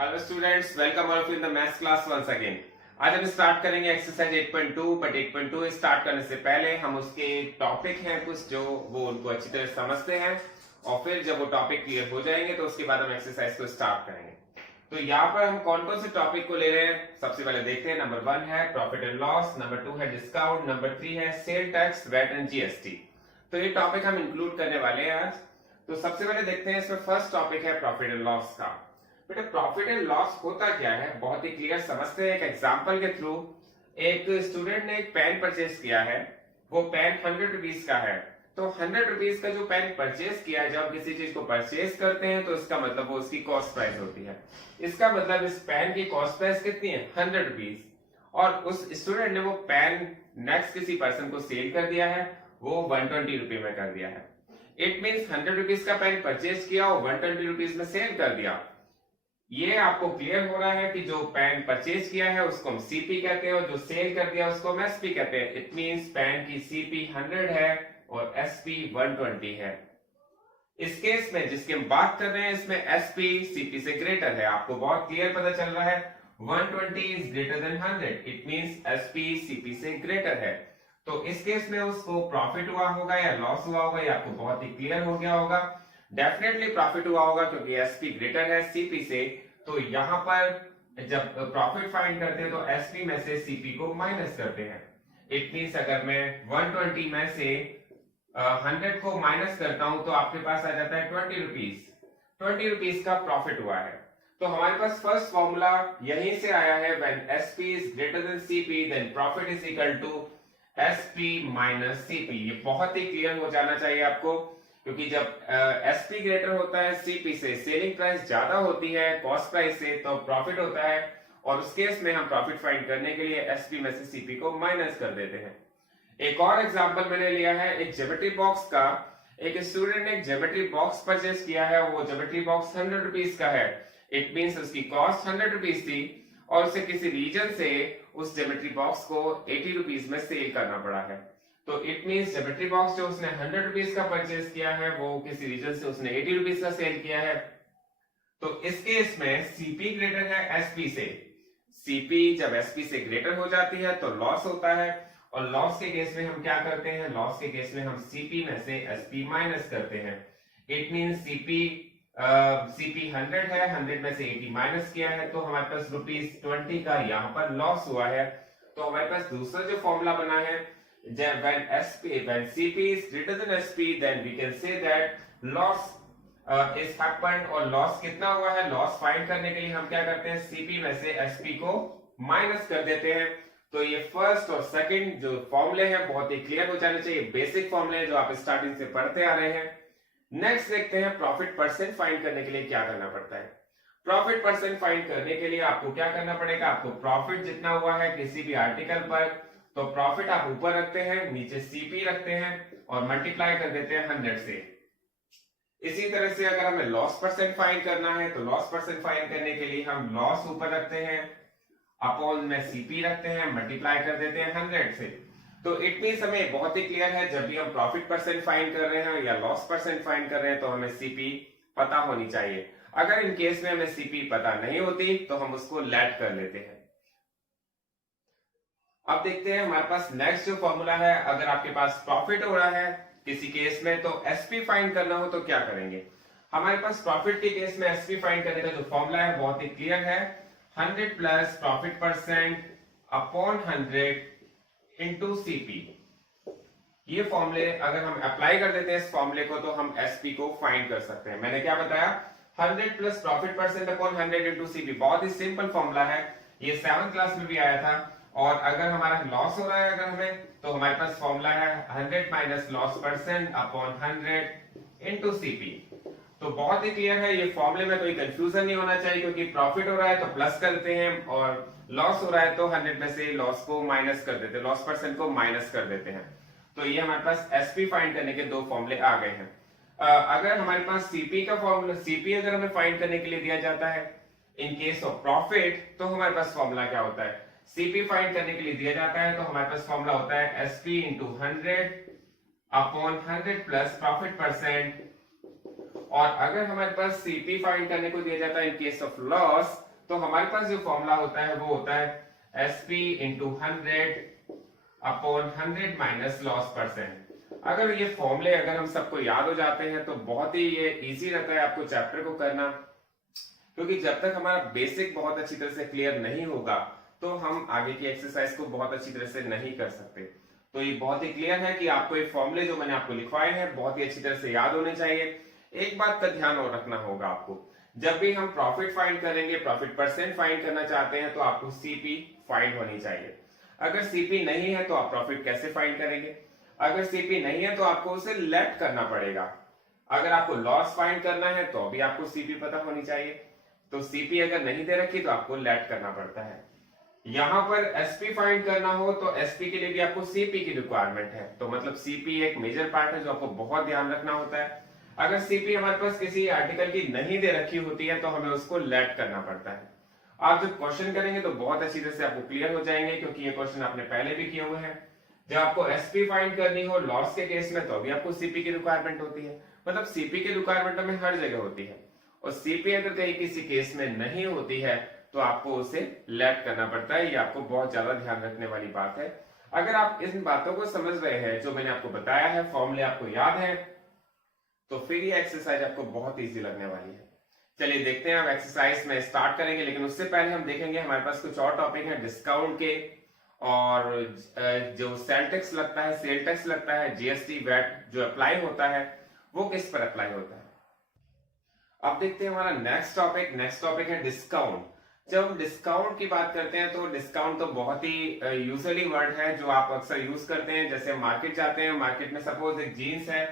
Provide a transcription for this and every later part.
Hello students, welcome all of you in the maths class once again. आज हम start करेंगे exercise 8.2, but 8.2 start करने से पहले हम उसके टॉपिक हैं कुछ जो वो उनको अच्छी तरह समझते हैं, और फिर जब वो टॉपिक क्लियर हो जाएंगे तो उसके बाद हम एक्सरसाइज को स्टार्ट करेंगे। तो यहाँ पर हम कौन कौन से टॉपिक को ले रहे हैं, सबसे पहले देखते हैं। नंबर 1 है प्रॉफिट एंड लॉस, नंबर 2 है डिस्काउंट, नंबर 3 है sale tax, VAT and GST. तो ये टॉपिक हम इंक्लूड करने वाले हैं आज। तो सबसे पहले देखते हैं, इसमें फर्स्ट टॉपिक है प्रॉफिट एंड लॉस का। बेटा प्रॉफिट एंड लॉस होता क्या है, बहुत ही क्लियर समझते हैं एक एग्जांपल के थ्रू। एक स्टूडेंट ने एक पेन परचेज किया है, वो पेन 100 रुपीज का है। तो 100 रुपीज का जो पेन परचेज किया है, जब हम किसी चीज को परचेज करते हैं तो इसका मतलब वो उसकी कॉस्ट प्राइस होती है। इसका मतलब इस पेन की कॉस्ट प्राइस कितनी है, 100 रुपीज। और उस स्टूडेंट ने वो पेन नेक्स्ट किसी पर्सन को सेल कर दिया है, वो 120 रुपए में कर दिया है। इट मीन्स 100 रुपीज का पेन परचेज किया और 120 रुपीज में सेल कर दिया। ये आपको क्लियर हो रहा है कि जो पेन परचेज किया है उसको हम सीपी कहते हैं, और जो सेल कर दिया उसको हम एसपी कहते हैं। इट मींस पेन की सीपी 100 है और एसपी 120 है। इस केस में जिसकी हम बात कर रहे हैं, इसमें एसपी सीपी से ग्रेटर है। आपको बहुत क्लियर पता चल रहा है, 120 is greater then 100, it means SP CP से ग्रेटर है। तो इस केस में उसको प्रॉफिट हुआ होगा या लॉस हुआ होगा, ये आपको बहुत ही क्लियर हो गया होगा। डेफिनेटली प्रॉफिट हुआ होगा क्योंकि एसपी ग्रेटर है सीपी से। तो यहां पर जब प्रॉफिट फाइंड करते हैं तो एसपी में से सीपी को माइनस करते हैं। इट मींस अगर मैं 120 में से 100 को माइनस करता हूं तो आपके पास आ जाता है 20 रुपीज। 20 रुपीज का प्रॉफिट हुआ है। तो हमारे पास फर्स्ट फॉर्मूला यहीं से आया है, when SP is greater than CP then profit is equal to SP minus CP. ये बहुत ही क्लियर हो जाना चाहिए आपको, क्योंकि जब एसपी ग्रेटर होता है सीपी से, सेलिंग प्राइस ज्यादा होती है कॉस्ट प्राइस से, तो प्रॉफिट होता है। और उस केस में हम प्रॉफिट फाइंड करने के लिए एसपी में से सीपी को माइनस कर देते हैं। एक और एग्जांपल मैंने लिया है एक ज्योमेट्री बॉक्स का। एक स्टूडेंट ने एक ज्योमेट्री बॉक्स परचेज किया है, वो ज्योमेट्री बॉक्स 100 रुपीज का है। इट मींस उसकी कॉस्ट 100 रुपीज थी और उसे किसी रीजन से उस ज्योमेट्री बॉक्स को 80 रुपीज में सेल करना पड़ा है। तो इट मींस ज्योमेट्री बॉक्स जो उसने 100 रुपीज का परचेज किया है, वो किसी रीजन से उसने 80 रुपीज का सेल किया है। तो इस केस में सीपी ग्रेटर है एसपी से। सीपी जब एसपी से ग्रेटर हो जाती है तो लॉस होता है, और लॉस के केस में हम क्या करते हैं, लॉस के केस में हम सीपी में से एसपी माइनस करते हैं। इट मींस सीपी 100 है, 100 में से 80 माइनस किया है, तो हमारे पास ₹20 का यहाँ पर लॉस हुआ है। तो हमारे पास दूसरा जो फॉर्मूला बना है, when CP is greater than SP, then we can say that loss is happened। और लॉस कितना हुआ है, लॉस फाइंड करने के लिए हम क्या करते हैं, CP में से SP को माइनस कर देते हैं। तो ये फर्स्ट और सेकंड जो फॉर्मूले हैं बहुत ही क्लियर हो जाने चाहिए, बेसिक फॉर्मूले हैं जो आप स्टार्टिंग से पढ़ते आ रहे हैं। नेक्स्ट देखते हैं प्रॉफिट परसेंट फाइंड करने के लिए क्या करना पड़ता है। प्रॉफिट परसेंट फाइंड करने के लिए आपको क्या करना पड़ेगा, आपको प्रॉफिट जितना हुआ है किसी भी आर्टिकल पर, तो प्रॉफिट आप ऊपर रखते हैं, नीचे सीपी रखते हैं और मल्टीप्लाई कर देते हैं 100 से। इसी तरह से अगर हमें लॉस परसेंट फाइंड करना है, तो लॉस परसेंट फाइंड करने के लिए हम लॉस ऊपर रखते हैं, अपॉन में सीपी रखते हैं, मल्टीप्लाई कर देते हैं 100 से। तो इट मींस हमें बहुत ही क्लियर है, जब भी हम प्रॉफिट परसेंट फाइंड कर रहे हैं या लॉस परसेंट फाइंड कर रहे हैं तो हमें सीपी पता होनी चाहिए। अगर इन केस में हमें सीपी पता नहीं होती तो हम उसको लेट कर लेते हैं। अब देखते हैं हमारे पास नेक्स्ट जो फॉर्मूला है, अगर आपके पास प्रॉफिट हो रहा है किसी केस में तो एसपी फाइंड करना हो तो क्या करेंगे। हमारे पास प्रॉफिट के केस में एसपी फाइंड करने का जो फॉर्मूला है बहुत ही क्लियर है, 100 plus profit percent upon 100 into CP. ये फॉर्मूले अगर हम अप्लाई कर देते हैं इस फॉर्मूले को, तो हम एसपी को फाइंड कर सकते हैं। मैंने क्या बताया, 100 plus profit percent upon 100 into CP. बहुत ही सिंपल फॉर्मूला है, ये 7th क्लास में भी आया था। और अगर हमारा लॉस हो रहा है अगर हमें, तो हमारे पास फॉर्मूला है 100 minus loss percent upon 100 into CP. तो बहुत ही क्लियर है, ये फॉर्मूले में कोई कंफ्यूजन नहीं होना चाहिए, क्योंकि प्रॉफिट हो रहा है तो प्लस करते हैं और लॉस हो रहा है तो 100 में से लॉस को माइनस कर देते हैं, लॉस परसेंट को माइनस कर देते हैं। तो ये हमारे पास एसपी फाइंड करने के दो फॉर्मूले आ गए हैं। अगर हमारे पास सीपी का फॉर्मूला, सीपी अगर हमें फाइंड करने के लिए दिया जाता है इन केस ऑफ प्रॉफिट, तो हमारे पास फॉर्मूला क्या होता है, सीपी फाइंड करने के लिए दिया जाता है तो हमारे पास फॉर्मूला होता है SP into 100 upon 100 plus profit percent. और अगर हमारे पास सीपी फाइंड करने को दिया जाता है इन केस ऑफ लॉस, तो हमारे पास जो फॉर्मूला होता है वो होता है SP into 100 upon 100 minus loss percent. अगर ये फॉर्मूले अगर हम सबको याद हो जाते हैं तो बहुत ही ये इजी रहता है आपको चैप्टर को करना, क्योंकि जब तक हमारा बेसिक बहुत अच्छी तरह से क्लियर नहीं होगा तो हम आगे की एक्सरसाइज को बहुत अच्छी तरह से नहीं कर सकते। तो ये बहुत ही क्लियर है कि आपको ये फॉर्मूले जो मैंने आपको लिखवाए हैं बहुत ही अच्छी तरह से याद होने चाहिए। एक बात का ध्यान और रखना होगा आपको, जब भी हम प्रॉफिट फाइंड करेंगे, प्रॉफिट परसेंट फाइंड करना चाहते हैं तो आपको सीपी फाइंड होनी चाहिए। अगर सीपी नहीं है तो आप प्रॉफिट कैसे फाइंड करेंगे? अगर सीपी नहीं है तो आपको उसे लेफ्ट करना पड़ेगा। अगर आपको लॉस फाइंड करना है तो भी आपको सीपी पता होनी चाहिए। तो सीपी अगर नहीं दे रखी तो आपको लेट करना पड़ता है। यहां पर एसपी फाइंड करना हो तो एसपी के लिए भी आपको सीपी की रिक्वायरमेंट है। तो मतलब सीपी एक मेजर पार्ट है जो आपको बहुत ध्यान रखना होता है। अगर सीपी हमारे पास किसी आर्टिकल की नहीं दे रखी होती है तो हमें उसको लेट करना पड़ता है। आप जब क्वेश्चन करेंगे तो बहुत अच्छी तरह से आपको क्लियर हो जाएंगे, क्योंकि ये क्वेश्चन आपने पहले भी किए हुए हैं। जब आपको एसपी फाइंड करनी हो लॉस के केस में तो अभी आपको सीपी की रिक्वायरमेंट होती है। मतलब सीपी की रिक्वायरमेंट हमें हर जगह होती है, और सीपी अगर कहीं किसी केस में नहीं होती है तो आपको उसे लेट करना पड़ता है। ये आपको बहुत ज्यादा ध्यान रखने वाली बात है। अगर आप इन बातों को समझ रहे हैं जो मैंने आपको बताया है, फॉर्मूले आपको याद है, तो फिर ये एक्सरसाइज आपको बहुत इजी लगने वाली है। चलिए देखते हैं, हम एक्सरसाइज में स्टार्ट करेंगे, लेकिन उससे पहले हम देखेंगे हमारे पास कुछ और टॉपिक है डिस्काउंट के, और जो सेल टैक्स लगता है, सेल टैक्स लगता है, जीएसटी वैट जो अप्लाई होता है वो किस पर अप्लाई होता है। अब देखते हैं हमारा नेक्स्ट टॉपिक है डिस्काउंट। जब हम डिस्काउंट की बात करते हैं तो डिस्काउंट तो बहुत ही यूजुअली वर्ड है जो आप अक्सर यूज करते हैं। जैसे मार्केट जाते हैं, मार्केट में सपोज एक जीन्स है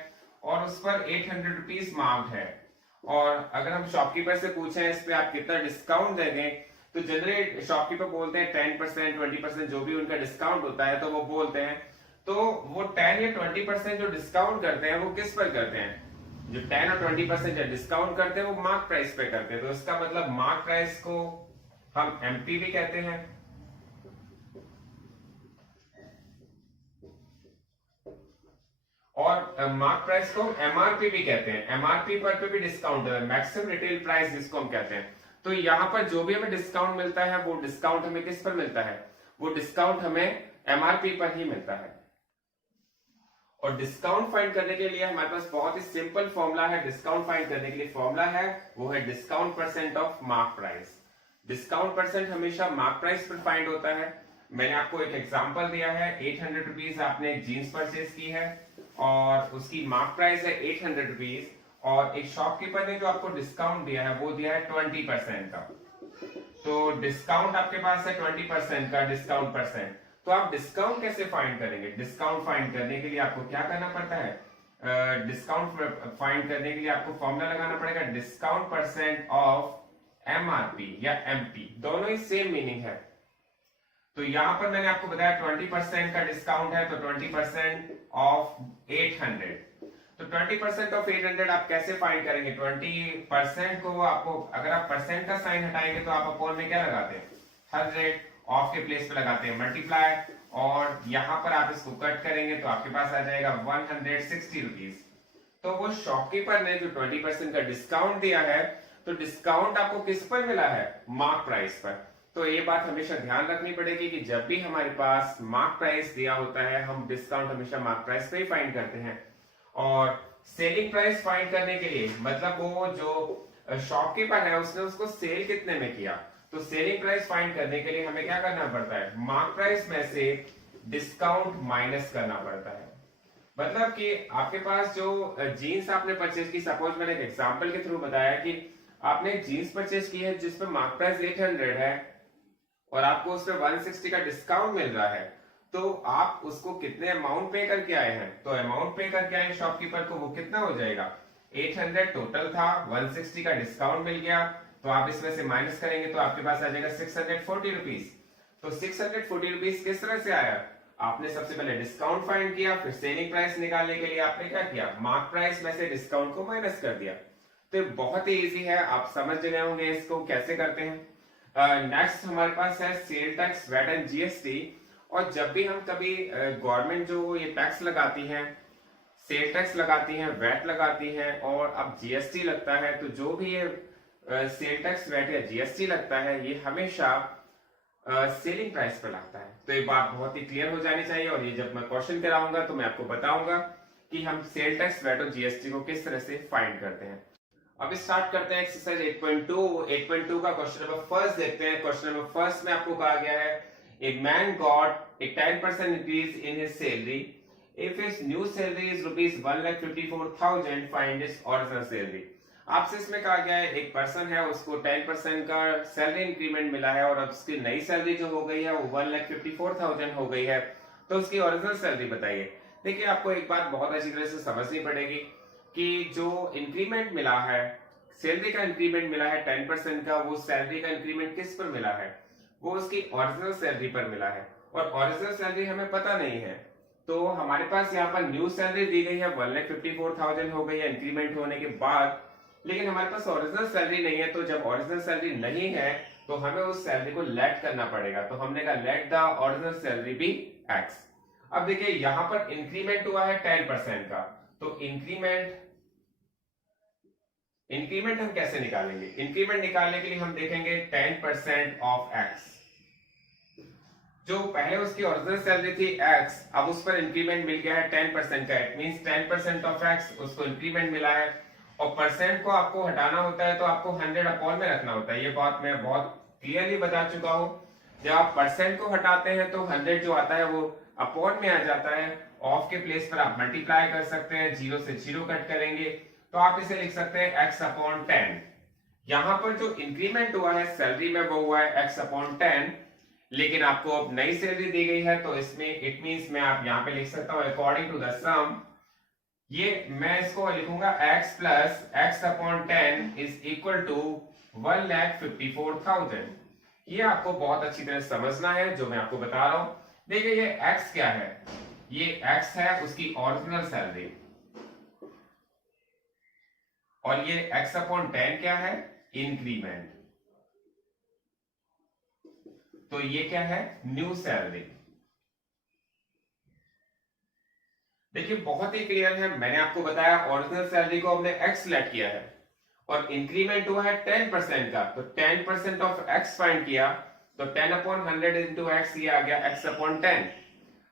और उस पर 800 रुपीज मार्क्ड है, और अगर हम शॉपकीपर से पूछें इस पे आप कितना डिस्काउंट देंगे, तो जनरली शॉपकीपर बोलते हैं 10%, 20% जो भी उनका डिस्काउंट होता है तो वो बोलते हैं। तो वो 10 या 20% जो डिस्काउंट करते हैं वो किस पर करते हैं? जो 10 और 20% डिस्काउंट करते हैं वो मार्क प्राइस पे करते हैं। तो इसका मतलब मार्क प्राइस को हम एमपी भी कहते हैं, और मार्क प्राइस को एमआरपी भी कहते हैं। एमआरपी पर भी डिस्काउंट है, मैक्सिमम रिटेल प्राइस जिसको हम कहते हैं। तो यहाँ पर जो भी हमें डिस्काउंट मिलता है वो डिस्काउंट हमें किस पर मिलता है? वो डिस्काउंट हमें एमआरपी पर ही मिलता है। और डिस्काउंट फाइंड करने के लिए हमारे पास बहुत ही सिंपल फॉर्मूला है। डिस्काउंट फाइंड करने के लिए फॉर्मूला है वो है discount percent of mark price. Discount percent हमेशा मार्क प्राइस पर फाइंड होता है। मैंने आपको एक एग्जांपल दिया है, 800 रुपीज आपने एक जीन्स परचेज की है और उसकी मार्क प्राइस है 800 रुपीज, और एक शॉपकीपर ने जो आपको डिस्काउंट दिया है वो दिया है 20% का। तो डिस्काउंट आपके पास है 20% का डिस्काउंट परसेंट। तो आप डिस्काउंट कैसे फाइंड करेंगे? डिस्काउंट फाइंड करने के लिए आपको क्या करना पड़ता है? डिस्काउंट फाइंड करने के लिए आपको फॉर्मूला लगाना पड़ेगा डिस्काउंट परसेंट ऑफ एमआरपी या एमपी, दोनों ही सेम मीनिंग है। तो यहां पर मैंने आपको बताया 20% का डिस्काउंट है, तो 20% ऑफ 800। तो 20% ऑफ 800 आप कैसे फाइंड करेंगे? 20% को आपको, अगर आप परसेंट का साइन हटाएंगे तो आप अपॉन में क्या लगाते हैं? 100, ऑफ के प्लेस पे लगाते हैं मल्टीप्लाई, और यहां पर आप इसको कट करेंगे तो आपके पास आ जाएगा 160 रुपीज। तो वो शॉपकीपर ने जो 20% का डिस्काउंट दिया है, तो डिस्काउंट आपको किस पर मिला है? मार्क प्राइस पर। तो ये बात हमेशा ध्यान रखनी पड़ेगी कि जब भी हमारे पास मार्क प्राइस दिया होता है हम डिस्काउंट हमेशा मार्क प्राइस पे ही फाइंड करते हैं। और सेलिंग प्राइस फाइंड करने के लिए मतलब वो जो शॉपकीपर है उसने उसको सेल कितने में किया, तो सेलिंग प्राइस फाइंड करने के लिए हमें क्या करना पड़ता है? मार्क प्राइस में से डिस्काउंट माइनस करना पड़ता है। मतलब कि आपके पास जो जीन्स आपने परचेज की, सपोज मैंने एक एग्जांपल के थ्रू बताया कि आपने जीन्स परचेज की है जिस पर मार्क प्राइस 800 है और आपको उस पर 160 का डिस्काउंट मिल रहा है, तो आप उसको कितने अमाउंट पे करके आए हैं? तो अमाउंट पे करके आए शॉपकीपर को, वो कितना हो जाएगा? 800 टोटल था, 160 का डिस्काउंट मिल गया, तो आप इसमें से माइनस करेंगे तो आपके पास आ जाएगा 640 रुपीज। तो 640 रुपीज किस तरह से आया? आपने सबसे पहले डिस्काउंट फाइंड किया, फिर सेलिंग प्राइस निकालने के लिए आपने क्या किया? मार्क प्राइस में से डिस्काउंट को माइनस कर दिया। तो बहुत ही इजी है, आप समझ गए होंगे इसको कैसे करते हैं। नेक्स्ट हमारे पास है sale tax, VAT and GST. और जब भी हम कभी गवर्नमेंट जो ये टैक्स लगाती है, सेल टैक्स लगाती है, वैट लगाती है और अब जीएसटी लगता है, तो जो भी ये सेल टैक्स वैट या जीएसटी लगता है ये हमेशा सेलिंग प्राइस पर लगता है। तो ये बात बहुत ही क्लियर हो जानी चाहिए, और ये जब मैं क्वेश्चन कराऊंगा तो मैं आपको बताऊंगा कि हम सेल टैक्स वैट और जीएसटी को किस तरह से फाइंड करते हैं। अब स्टार्ट करते हैं एक्सरसाइज 8.2। 8.2 का क्वेश्चन नंबर फर्स्ट देखते हैं। क्वेश्चन नंबर फर्स्ट में आपको कहा गया है a man got a 10% increase in his salary if his new salary is rupees 1,54,000 find his original salary. आपसे इसमें कहा गया है एक पर्सन है उसको 10% का सैलरी इंक्रीमेंट मिला है और अब उसकी नई सैलरी जो हो गई है वो 1,54,000 हो गई है, तो उसकी ओरिजिनल सैलरी बताइए। देखिए आपको एक बात बहुत अच्छी तरह से समझनी पड़ेगी कि जो इंक्रीमेंट मिला है, सैलरी का इंक्रीमेंट मिला है 10% का, वो सैलरी का इंक्रीमेंट किस पर मिला है, वो उसकी ओरिजिनल सैलरी पर मिला है, और ओरिजिनल सैलरी हमें पता नहीं है। तो हमारे पास यहाँ पर न्यू सैलरी दी गई है 1,54,000 हो गई है इंक्रीमेंट होने के बाद, लेकिन हमारे पास ओरिजिनल सैलरी नहीं है। तो जब ओरिजिनल सैलरी नहीं है तो हमें उस सैलरी को लेट करना पड़ेगा। तो हमने कहा let the original salary be x. अब देखिए यहां पर इंक्रीमेंट हुआ है 10% का, तो इंक्रीमेंट हम कैसे निकालेंगे? इंक्रीमेंट निकालने के लिए हम देखेंगे 10% ऑफ एक्स। जो पहले उसकी ओरिजिनल सैलरी थी x, अब उस पर इंक्रीमेंट मिल गया है 10% का, इट मींस 10% ऑफ x उसको इंक्रीमेंट मिला है। और परसेंट को आपको हटाना होता है तो आपको 100 अपॉन में रखना होता है। ये बात मैं बहुत क्लियरली बता चुका हूं। जब आप परसेंट को हटाते हैं तो 100 जो आता है वो अपॉन में आ जाता है। ऑफ के प्लेस पर आप मल्टीप्लाई कर सकते हैं, 0 से 0 कट करेंगे तो आप इसे लिख सकते हैं x अपॉन 10। यहां पर जो इंक्रीमेंट हुआ है सैलरी में वो हुआ है x अपॉन 10, लेकिन आपको अब नई सैलरी दी गई है तो इसमें इट मींस मैं आप यहां पे लिख सकता हूं अकॉर्डिंग टू द सम, ये मैं इसको लिखूंगा x plus x upon 10 is equal to 1,54,000। ये आपको बहुत अच्छी तरह समझना है जो मैं आपको बता रहा हूं। देखिए ये x क्या है, ये x है उसकी ओरिजिनल सैलरी, और ये x अपॉन 10 क्या है, इंक्रीमेंट। तो ये क्या है, न्यू सैलरी। देखिए बहुत ही क्लियर है, मैंने आपको बताया ओरिजिनल सैलरी को हमने x लेट किया है और इंक्रीमेंट हुआ है 10% का, तो 10% ऑफ x फाइंड किया तो 10 अपॉन 100 इंटू एक्स, ये आ गया x अपॉन 10।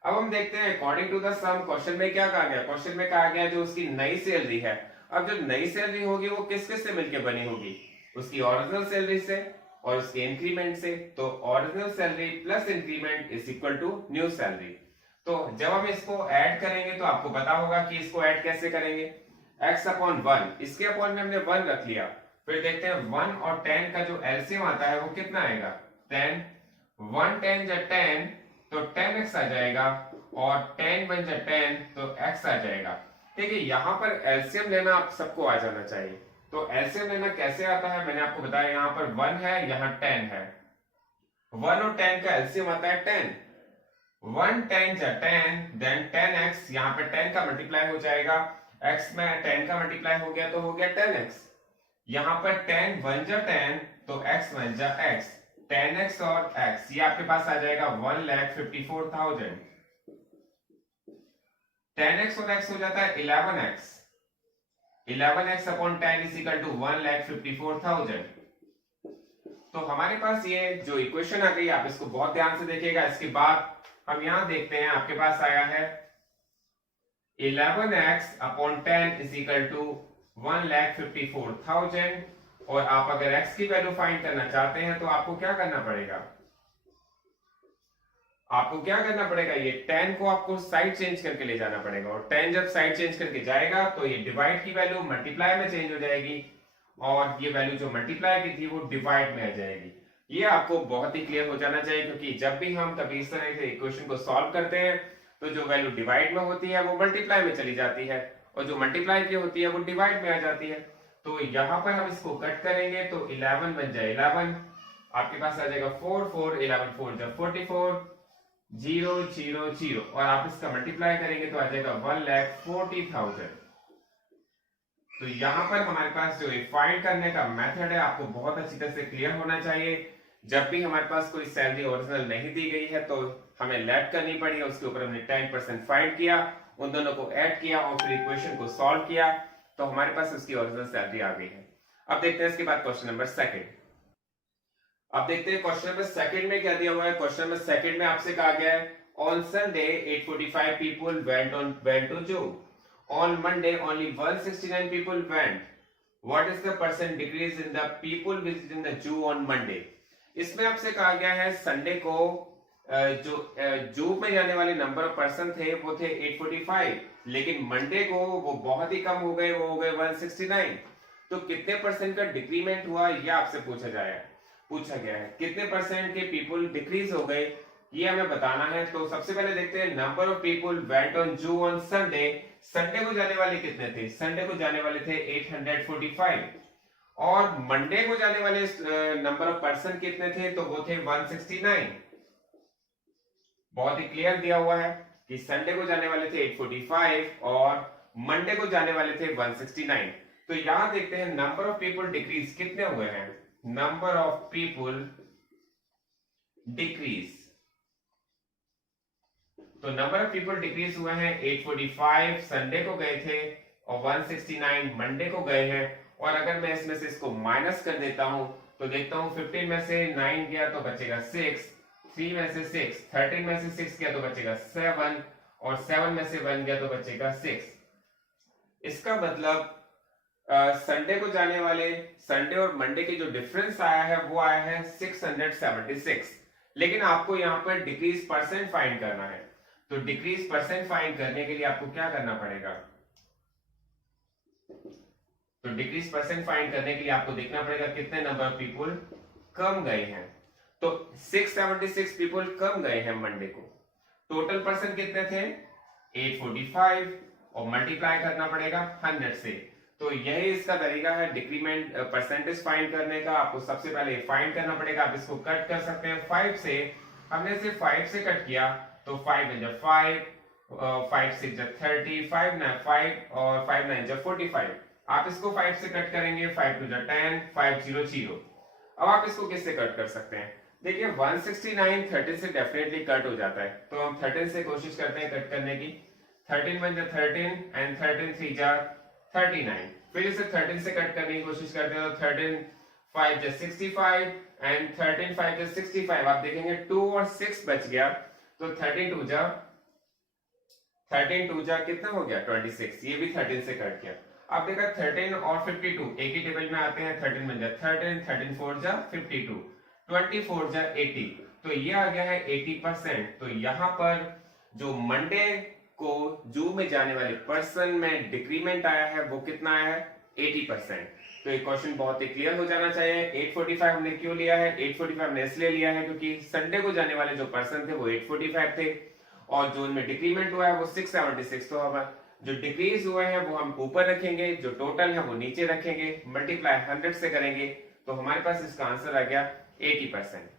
अब हम देखते हैं according to the sum question में क्या कहा गया। क्वेश्चन में कहा गया जो उसकी नई सैलरी है, अब जो नई सैलरी होगी वो किस किस से मिलकर बनी होगी, उसकी ओरिजिनल सैलरी से और उसके इंक्रीमेंट से। तो original salary plus increment is equal to new salary. तो जब हम इसको ऐड करेंगे तो आपको पता होगा कि इसको ऐड कैसे करेंगे, x अपॉन 1, इसके अपॉन में हमने 1 रख लिया, फिर देखते हैं 1 और 10 का जो एलसीएम आता है वो कितना आएगा, 10, 1 10 जा 10 तो 10x आ जाएगा, और 10 1 जा 10 तो x आ जाएगा। देखिए यहाँ पर एलसीएम लेना आप सबको आ जाना चाहिए। तो एलसीएम लेना कैसे आता है मैंने आपको बताया, यहाँ पर 1 है, यहाँ 10 है, 1 और 10 का एलसीएम आता है 10, 1 10 जा 10 देन 10x, यहाँ पे 10 का मल्टीप्लाई हो जाएगा, x में 10 का मल्टीप्लाई हो गया तो हो गया 10x। यहाँ पर 10 1 जा 10 तो x 1 जा x, 10x और x ये आपके पास आ जाएगा 1,54,000। 10x और x हो जाता है 11x, 11x upon 10 is equal to 1,54,000। तो हमारे पास ये जो इक्वेशन आ गई, आप इसको बहुत ध्यान से देखिएगा। इसके बाद हम यहां देखते हैं आपके पास आया है 11x upon 10 is equal to 1,54,000, और आप अगर x की वैल्यू फाइंड करना चाहते हैं तो आपको क्या करना पड़ेगा, आपको क्या करना पड़ेगा, ये 10 को आपको साइड चेंज करके ले जाना पड़ेगा, और 10 जब साइड चेंज करके जाएगा तो ये डिवाइड की वैल्यू मल्टीप्लाई में चेंज हो जाएगी, और ये वैल्यू जो मल्टीप्लाई की थी वो डिवाइड में आ जाएगी। ये आपको बहुत ही क्लियर हो जाना चाहिए, क्योंकि जब भी हम कभी इस तरह से इक्वेशन को सॉल्व करते हैं तो जो वैल्यू डिवाइड में होती है वो मल्टीप्लाई में चली जाती है, और जो मल्टीप्लाई की होती है वो डिवाइड में आ जाती है। तो यहाँ पर हम इसको कट करेंगे तो 11 बन जाए 11, आपके पास आ जाएगा 4 4 11 4 जब 44 0 0 0, और आप इसका मल्टीप्लाई करेंगे तो आ जाएगा 1,40,000। तो यहाँ पर हमारे पास जो फाइंड करने का मेथड है आपको बहुत अच्छी तरह से क्लियर होना चाहिए। जब भी हमारे पास कोई सैलरी ओरिजिनल नहीं दी गई है तो हमें लेट करनी पड़ी है, उसके ऊपर हमने 10% फाइंड किया, उन दोनों को ऐड किया और फिर इक्वेशन को सॉल्व किया, तो हमारे पास उसकी ओरिजिनल सैलरी आ गई है। अब देखते हैं इसके बाद क्वेश्चन नंबर सेकंड। अब देखते हैं क्वेश्चन नंबर सेकंड में क्या दिया हुआ है। क्वेश्चन नंबर सेकंड में आपसे कहा गया है on Sunday 845 people went to zoo. On Monday only 169 people went. What is the percent decrease in the people visiting the zoo on Monday? इसमें आपसे कहा गया है संडे को जो जू में जाने वाले नंबर ऑफ पर्सन थे वो थे 845, लेकिन मंडे को वो बहुत ही कम हो गए, वो हो गए 169। तो कितने परसेंट का डिक्रीमेंट हुआ ये आपसे पूछा गया है। कितने परसेंट के पीपल डिक्रीज हो गए ये हमें बताना है। तो सबसे पहले देखते हैं number of people went on जू ऑन संडे। संडे को जाने वाले कितने थे? संडे को जाने वाले थे 845 और मंडे को जाने वाले नंबर ऑफ पर्सन कितने थे? तो वो थे 169। बहुत ही क्लियर दिया हुआ है कि संडे को जाने वाले थे 845 और मंडे को जाने वाले थे 169। तो यहां देखते हैं नंबर ऑफ पीपल डिक्रीज कितने हुए हैं। नंबर ऑफ पीपल डिक्रीज, तो नंबर ऑफ पीपल डिक्रीज हुए हैं 845 संडे को गए थे और 169 मंडे को गए हैं। और अगर मैं इसमें से इसको माइनस कर देता हूं तो देखता हूं 15 में से 9 गया तो बचेगा 6, 3 में से 6, 13 में से 6 गया तो बचेगा 7 और 7 में से 1 गया तो बचेगा 6। इसका मतलब संडे को जाने वाले संडे और मंडे के जो डिफरेंस आया है वो आया है 676। लेकिन आपको यहाँ पर डिक्रीज परसेंट फाइंड करना है। तो डिक्रीज परसेंट फाइंड करने के लिए आपको क्या करना पड़ेगा? तो डिक्रीज परसेंट फाइंड करने के लिए आपको देखना पड़ेगा कितने नंबर ऑफ पीपल कम गए हैं। तो 676 पीपल कम गए हैं मंडे को। टोटल पर्सन कितने थे? 845 और मल्टीप्लाई करना पड़ेगा 100 से। तो यही इसका तरीका है डिक्रीमेंट परसेंटेज फाइंड करने का। आपको सबसे पहले फाइंड करना पड़ेगा। आप इसको कट कर सकते हैं 5 से। हमने इसे 5 से कट किया तो 5 × 5, 5 × 6 = 30, 5 × 5 और 5 × 9 = 45। आप इसको 5 से कट करेंगे 5 × 2 = 10, 500। अब आप इसको किससे कट कर सकते हैं? देखिए 169 13 से डेफिनेटली कट हो जाता है, तो हम 13 से कोशिश करते हैं कट करने की। 13 × 13 एंड 13 × 3 = 39। फिर इसे 13 से कट करने की कोशिश करते हैं तो 13 × 5 = 65 एंड 13 × 5 = 65। आप देखेंगे 2 और 6 बच गया तो 13 × 2 कितना हो गया? 26। ये भी 13 से कट किया। अब देखा 13 और 52 एक ही टेबल में आते हैं। 13 में 13, 13 × 4 = 52, 24 = 80। तो ये आ गया है 80%। तो यहाँ पर जो मंडे को जू में जाने वाले पर्सन में डिक्रीमेंट आया है वो कितना आया है? 80%। तो ये क्वेश्चन बहुत ही क्लियर हो जाना चाहिए। 845 हमने क्यों लिया है? 845 हमने इसलिए लिया है क्योंकि संडे को जाने वाले जो पर्सन थे वो 845 थे और जो उनमें डिक्रीमेंट हुआ है वो 676। तो हमारा जो डिक्रीज हुए हैं वो हम ऊपर रखेंगे, जो टोटल है वो नीचे रखेंगे, मल्टीप्लाई 100 से करेंगे तो हमारे पास इसका आंसर आ गया 80%।